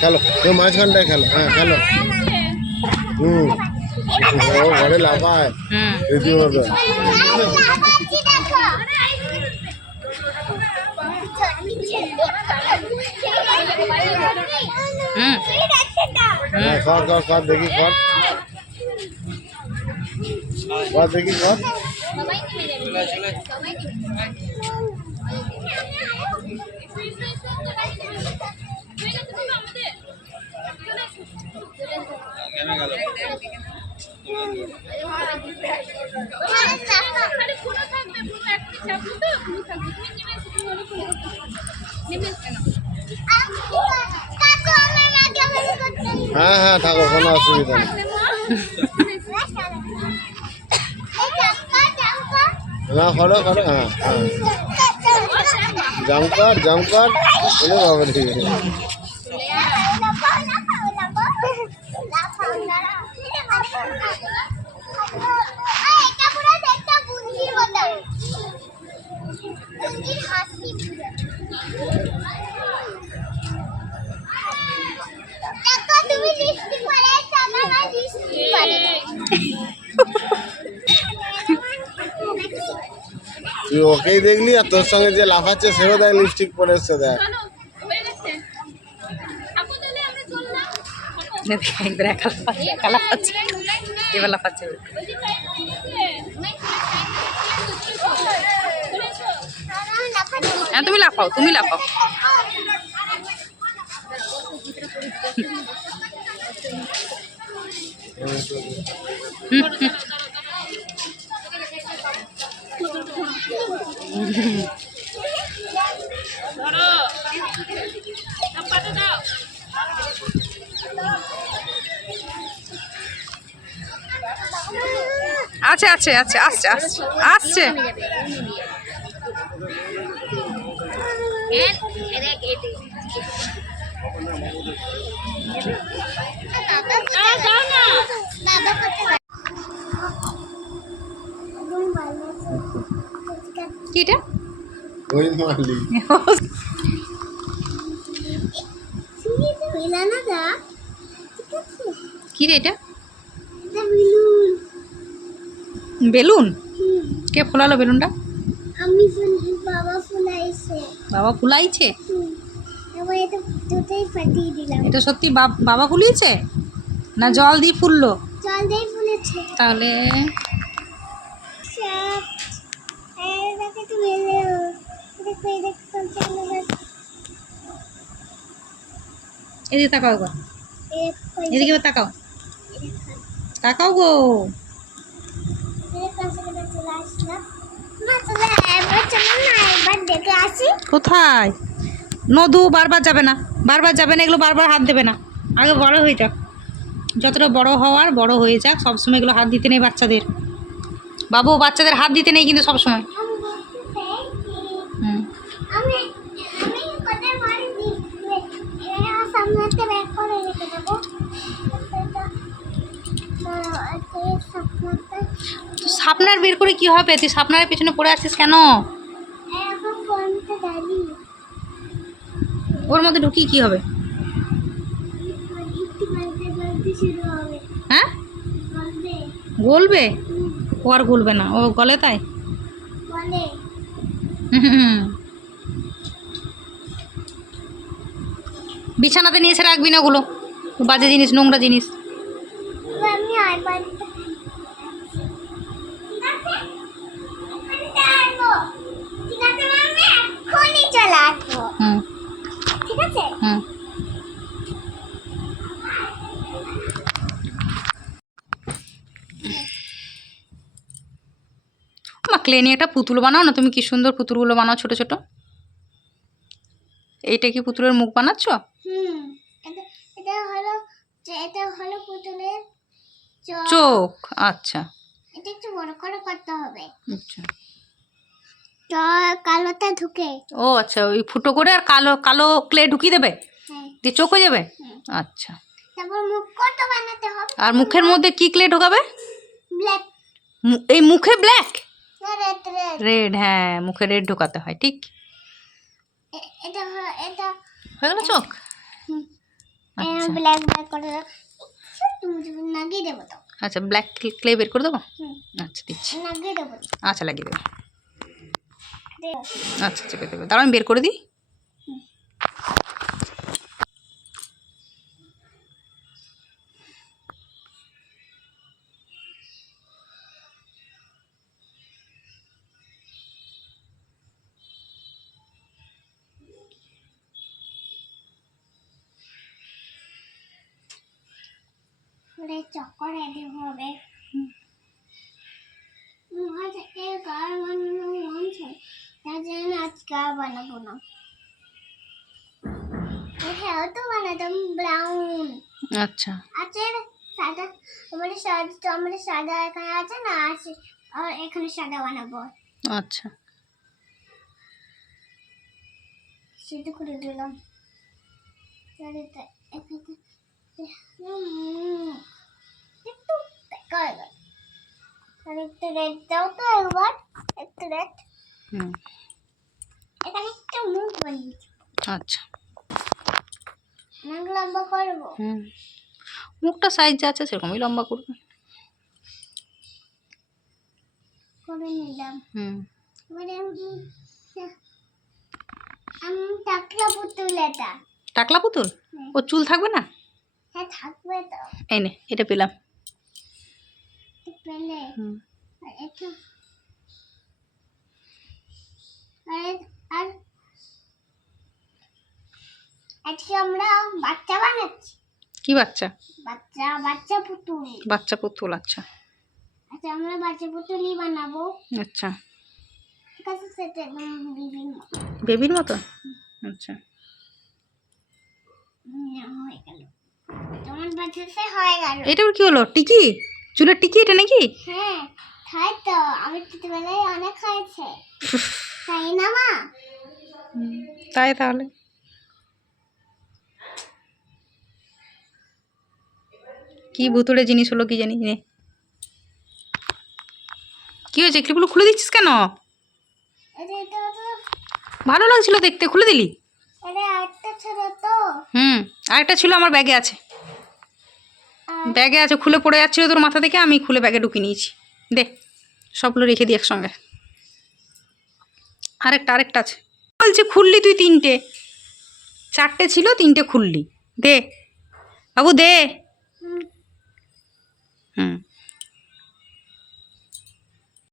খেলো মাঝখানটায় খেলো, হ্যাঁ খেলো। ও ঘরে লাফায় রীতিমতো। কর কর কর দেখি, কর কর দেখি, কর। হ্যাঁ হ্যাঁ থাকো, কোনো অসুবিধা নেই। না করো করো, হ্যাঁ হ্যাঁ জাম্পার জাম্পার বলে বাবা রে। তুই ওকেই দেখলি, আর তোর সঙ্গে যে লাফাচ্ছে সেও দেখ লিপস্টিক পরে এসছে, দেখ। তুমি লাফাও, তুমি লাফাও। আছে আছে আছে, আসছে আসছে আসছে। কিটা ওই মালি কি রে এটা? বেলুন? কে ফোলালো বেলুনটা? আমি বাবা ফুলাইছে। বাবা ফুলাইছে? এবার এটা দুটোই ফাটিয়ে দিলাম। এটা সত্যি বাবা ফুলিয়েছে না জল দিয়ে ফুললো? জল দিয়ে ফুলেছে। তাহলে এদিকে তাকাও গো, এদিকে তাকাও, তাকাও গো। কোথায়? নদু বারবার যাবে না, বারবার যাবে না, এগুলো বারবার হাত দেবে না। আগে বড় হয়ে যাক, যতটা বড় হওয়ার বড় হয়ে যাক। সবসময় এগুলো হাত দিতে নেই বাচ্চাদের, বাবু বাচ্চাদের হাত দিতে নেই কিন্তু সবসময়। হুম সাপনার বের করে কি হবে? তুই সাপনারের পেছনে পড়ে আছিস কেন? ওর মধ্যে ঢুকিয়ে কি হবে? হ্যাঁ গলবে? ও আর গলবে না, ও গলে তাই। বিছানাতে নিয়ে এসে রাখবি না ওগুলো, বাজে জিনিস, নোংরা জিনিস। ক্লে নিয়ে একটা পুতুল বানাও না তুমি, কি সুন্দর পুতুলগুলো বানাও ছোট ছোট। এইটা কি পুতুলের মুখ বানাচ্ছ? এটা হলো পুতুলের চোখ। আচ্ছা, এটা একটু বড় করে করতে হবে। আচ্ছা তো কালোটা ঢুকে। ও আচ্ছা, ওই ফুটো করে আর কালো কালো ক্লে ঢুকিয়ে দেবে, দিয়ে চোখ হয়ে যাবে। আচ্ছা, তারপর মুখ কত বানাতে হবে। আর মুখের মধ্যে কি ক্লে ঢোকাবে? ব্ল্যাক। এই মুখে ব্ল্যাক? Red red. রেড, হ্যাঁ মুখে রেড ঢোকাতে হয়, ঠিক। এটা হয়ে গেল চোখ? আচ্ছা ব্ল্যাক ব্ল্যাক করে দাও। তুমি যদি লাগিয়ে দেবো তো। আচ্ছা, ব্ল্যাক ক্লে বের করে দেবো? হুম, আচ্ছা দিচ্ছি। লাগিয়ে দেবো তো। আচ্ছা লাগিয়ে দেবো। দেবো। আচ্ছা চেপে দেবো, দাঁড়াও আমি বের করে দিই। পুরো চক্কর রেডি হবে। আজ এর গার বানানো মন চাই, তার জন্য আজকে আর বানাবো না। হ্যাঁ তো বানাতাম ব্রাউন। আচ্ছা আছে সাদা, আমাদের সাদা এখানে আছে না, আছে আর এখানে সাদা বানাবো। আচ্ছা সিদ্ধ করে দিলাম। একটু দেখা হয়ে গেল। আর একটু রেড দাও তো একবার, একটু রেড। হুম এখানে একটা মুখ বানিয়েছি, আচ্ছা অনেক লম্বা করবো। হুম, মুখটা সাইজ যা আছে সেরকমই লম্বা করবে। করে নিলাম। হুম এবারে আমি টাকলা পুতুল এটা। টাকলা পুতুল? ও চুল থাকবে না? হ্যাঁ থাকবে তো। এই নে এটা পেলাম। পেলে হুম আর এটা আর আর আজকে আমরা বাচ্চা বানাচ্ছি। কি বাচ্চা? বাচ্চা বাচ্চা পুতুল। বাচ্চা পুতুল, আচ্ছা আচ্ছা আমরা বাচ্চা পুতুলই বানাবো। আচ্ছা। ঠিক আছে, সেটা বিভিন্ন বেবির মতো? আচ্ছা হয়ে গেল। তোমার বাচ্চাতে হয়ে গেল। এটা কি হলো? টিকি? চুলের টিকি এটা নাকি? হ্যাঁ খাই তো, আমি ছোটবেলায় অনেক খাইছে, তাই না মা? তাই তাহলে কি ভুতুড়ে জিনিস হলো কি জানি নে। কি হয়েছে? ক্লিপগুলো খুলে দিচ্ছিস কেন? এটা তো ভালো লাগছিল দেখতে, খুলে দিলি? এটা একটা ছিল তো। হুম, আরেকটা ছিল আমার ব্যাগে আছে। আর ব্যাগে আছে, খুলে পড়ে যাচ্ছিল তোর মাথা থেকে, আমি খুলে ব্যাগে ঢুকিয়ে নিয়েছি। দে সবগুলো রেখে দিই একসঙ্গে। আরেকটা আছে। বলছে খুললি তুই 3টে, 4টে ছিল 3টে খুললি। দে বাবু দে। হুম, হুম